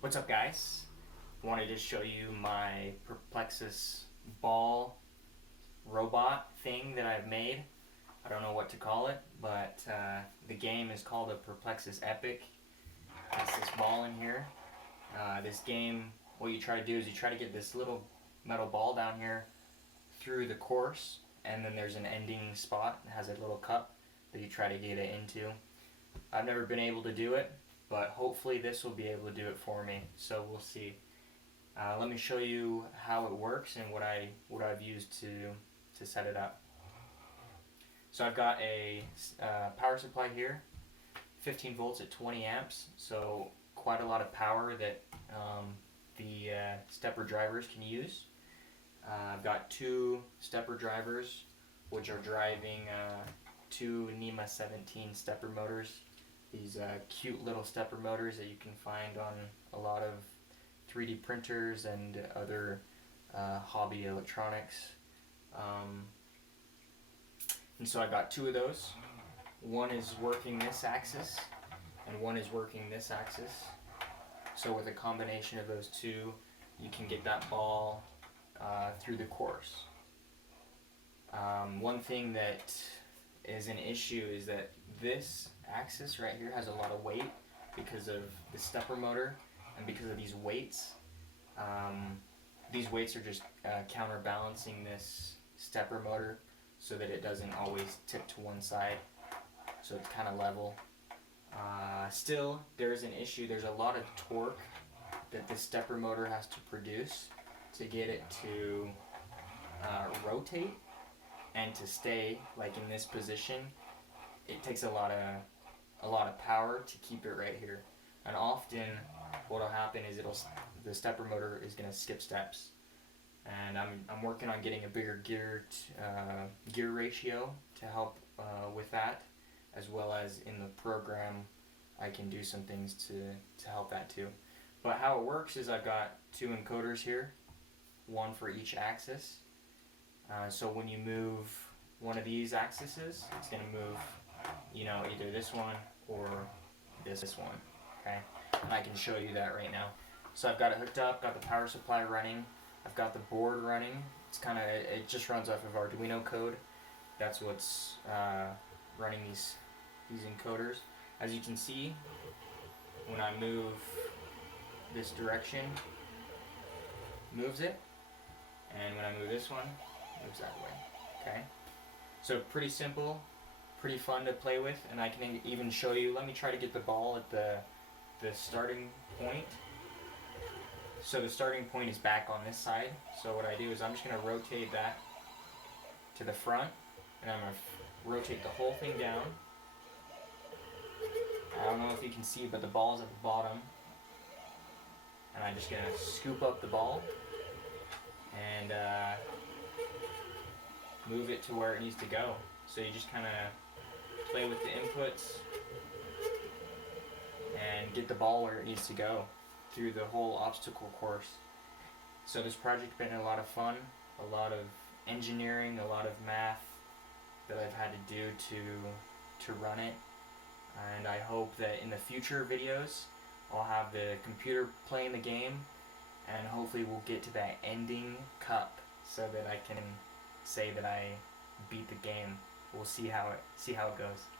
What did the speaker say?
What's up, guys? Wanted to show you my Perplexus ball robot thing that I've made. I don't know what to call it, but the game is called a Perplexus Epic. It's this ball in here. This game, what you try to do is you try to get this little metal ball down here through the course, and then there's an ending spot. It has a little cup that you try to get it into. I've never been able to do it, but hopefully this will be able to do it for me, so we'll see. Let me show you how it works and what I've used to set it up. So I've got a power supply here, 15 volts at 20 amps, so quite a lot of power that the stepper drivers can use. I've got two stepper drivers which are driving two NEMA 17 stepper motors. These cute little stepper motors that you can find on a lot of 3D printers and other hobby electronics. And so I got two of those. One is working this axis and one is working this axis. So with a combination of those two, you can get that ball through the course. One thing that is an issue is that this axis right here has a lot of weight because of the stepper motor and because of these weights. These weights are just counterbalancing this stepper motor so that it doesn't always tip to one side, so it's kind of level. Still, there's an issue. There's a lot of torque that the stepper motor has to produce to get it to rotate and to stay like in this position. It takes a lot of power to keep it right here, and often what'll happen is the stepper motor is going to skip steps, and I'm working on getting a bigger gear ratio to help with that, as well as in the program I can do some things to help that too. But how it works is I've got two encoders here, one for each axis. So when you move one of these axes, it's going to move, either this one or this one, okay? And I can show you that right now. So I've got it hooked up, got the power supply running, I've got the board running. It just runs off of Arduino code. That's what's running these encoders. As you can see, when I move this direction, moves it, and when I move this one, moves that way, okay? So pretty simple, pretty fun to play with, and I can even show you. Let me try to get the ball at the starting point. So the starting point is back on this side, so what I do is I'm just going to rotate that to the front, and I'm going to rotate the whole thing down. I don't know if you can see, but the ball's at the bottom, and I'm just going to scoop up the ball and move it to where it needs to go. So you just kind of play with the inputs and get the ball where it needs to go through the whole obstacle course. So this project's been a lot of fun, a lot of engineering, a lot of math that I've had to do to run it. And I hope that in the future videos I'll have the computer playing the game, and hopefully we'll get to that ending cup so that I can say that I beat the game. We'll see how it goes.